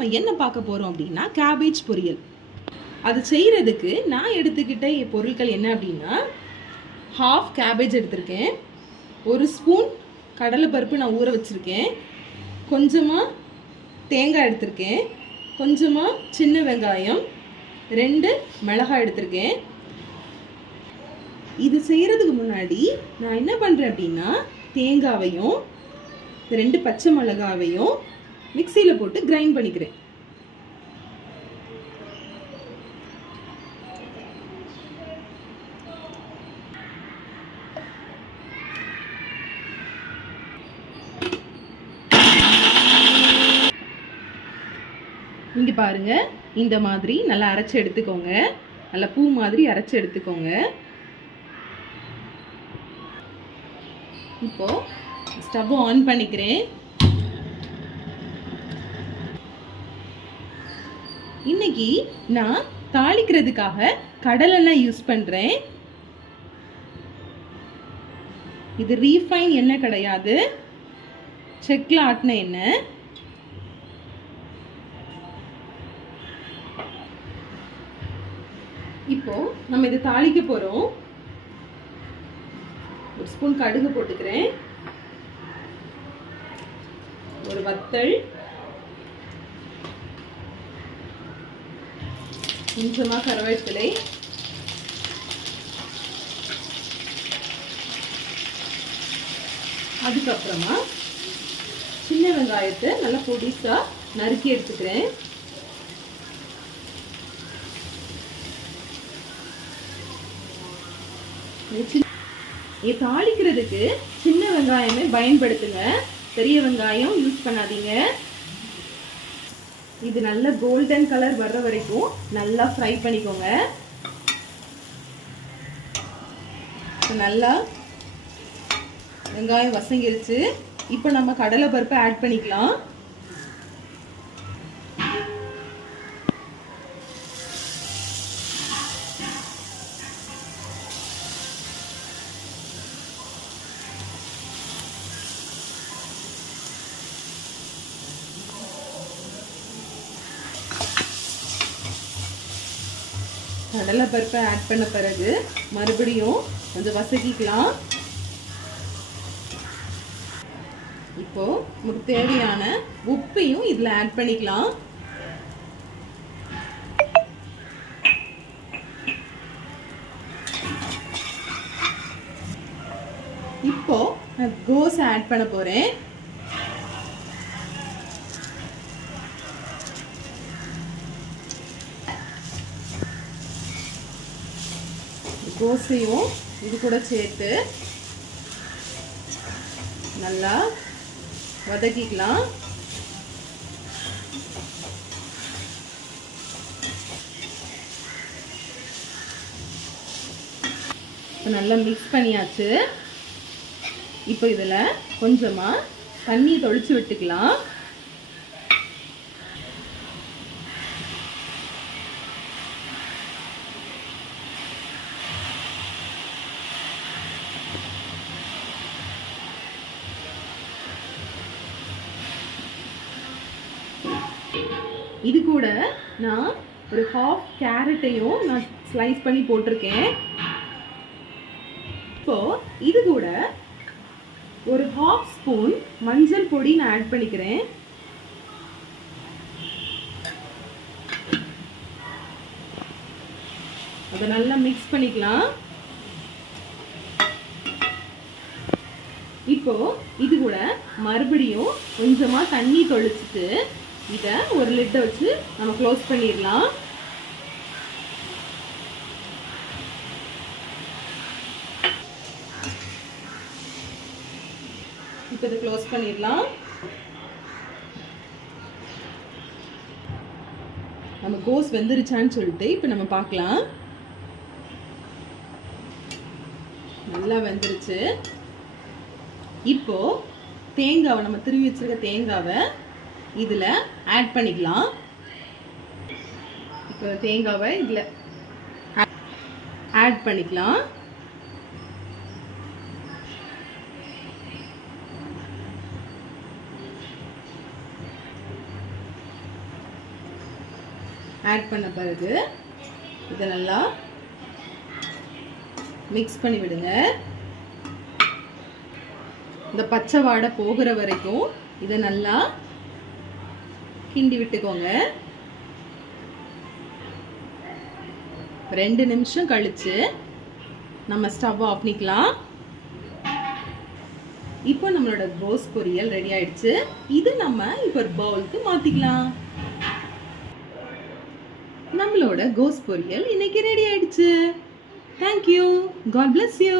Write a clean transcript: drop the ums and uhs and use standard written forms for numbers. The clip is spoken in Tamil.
நம்ம என்ன பார்க்க போகிறோம் அப்படின்னா கேபேஜ் பொரியல். அது செய்கிறதுக்கு நான் எடுத்துக்கிட்ட பொருட்கள் என்ன அப்படின்னா, ஹாஃப் கேபேஜ் எடுத்திருக்கேன், 1 ஸ்பூன் கடலைப்பருப்பு நான் ஊற வச்சுருக்கேன், கொஞ்சமாக தேங்காய் எடுத்திருக்கேன், கொஞ்சமாக சின்ன வெங்காயம், 2 மிளகாய் எடுத்திருக்கேன். இது செய்கிறதுக்கு முன்னாடி நான் என்ன பண்ணுறேன் அப்படின்னா, தேங்காவையும் 2 பச்சை மிளகாவையும் மிக்சியில் போட்டு கிரைண்ட் பண்ணிக்கிறேன். இங்கே பாருங்க, இந்த மாதிரி நல்லா அரைச்சி எடுத்துக்கோங்க. நல்லா பூ மாதிரி அரைச்சி எடுத்துக்கோங்க. இப்போ ஸ்டவ் ஆன் பண்ணிக்கிறேன். இன்னைக்கு நான் தாளிக்கிறதுக்காக கடலெண்ணெய் யூஸ் பண்ணுறேன். இது ரீஃபைன் எண்ணெய் கிடையாது, செக்கில் ஆட்டின எண்ணெய். இப்போ நம்ம இது தாளிக்க போகிறோம். 1 ஸ்பூன் கடுகு போட்டுக்கிறேன், 1 வத்தல், கொஞ்சமாக கருவேப்பிலை, அதுக்கப்புறமா சின்ன வெங்காயத்தை நல்லா பொடிசாக நறுக்கி எடுத்துக்கிறேன். தாளிக்கிறதுக்கு சின்ன வெங்காயமே பயன்படுத்துங்க, பெரிய வெங்காயம் யூஸ் பண்ணாதீங்க. இது நல்ல கோல்டன் கலர் வர்ற வரைக்கும் நல்லா ஃப்ரை பண்ணிக்கோங்க. நல்லா வெங்காயம் வசங்கிருச்சு. இப்போ நம்ம கடலை பருப்பை ஆட் பண்ணிக்கலாம். கடலை பருப்பை ஆட் பண்ண பிறகு மறுபடியும் கொஞ்சம் வசக்கிக்கலாம். இப்போ நமக்கு தேவையான உப்பையும் இதில் ஆட் பண்ணிக்கலாம். இப்போ நான் கோஸ் ஆட் பண்ண போறேன். கோஸையும் இது கூட சேர்த்து நல்லா வதக்கிக்கலாம். நல்லா மிக்ஸ் பண்ணியாச்சு. இப்போ இதில் கொஞ்சமாக தண்ணி தொளிச்சு விட்டுக்கலாம். இது கூட நான் ஒரு ஹாஃப் கேரட்டையும் நான் ஸ்லைஸ் பண்ணி போட்டிருக்கேன். இப்போ இது கூட ஒரு ஹாஃப் ஸ்பூன் மஞ்சள் பொடி நான் ஆட் பண்ணிக்கிறேன். அதை நல்லா மிக்ஸ் பண்ணிக்கலாம். இப்போ இது கூட மறுபடியும் கொஞ்சமா தண்ணி தொளிச்சுட்டு இதை ஒரு லிட்டை வச்சு நம்ம க்ளோஸ் பண்ணிடலாம். இப்போ இதை க்ளோஸ் பண்ணிடலாம். நம்ம கோஸ் வெந்துருச்சான்னு சொல்லிட்டு இப்போ நம்ம பார்க்கலாம். நல்லா வெந்துருச்சு. இப்போ தேங்காவை, நம்ம திருவி வச்சிருக்க தேங்காவை இதில் ஆட் பண்ணிக்கலாம். இப்போ தேங்காவை இதில் ஆட் பண்ணிக்கலாம். ஆட் பண்ண பிறகு இதை நல்லா மிக்ஸ் பண்ணி விடுங்க. இந்த பச்சை வாடை போகிற வரைக்கும் இதை நல்லா கிண்டி விட்டுக்கோங்க. 2 நிமிஷம் கழிச்சு நம்ம ஸ்டவ் ஆஃப் பண்ணிக்கலாம். இப்போ நம்மளோட கோஸ் பொரியல் ரெடி ஆயிடுச்சு. இது நம்ம இப்போ ஒரு பவுலுக்கு மாத்திக்கலாம். நம்மளோட கோஸ் பொரியல் இன்னைக்கு ரெடி ஆயிடுச்சு. Thank you. God bless you.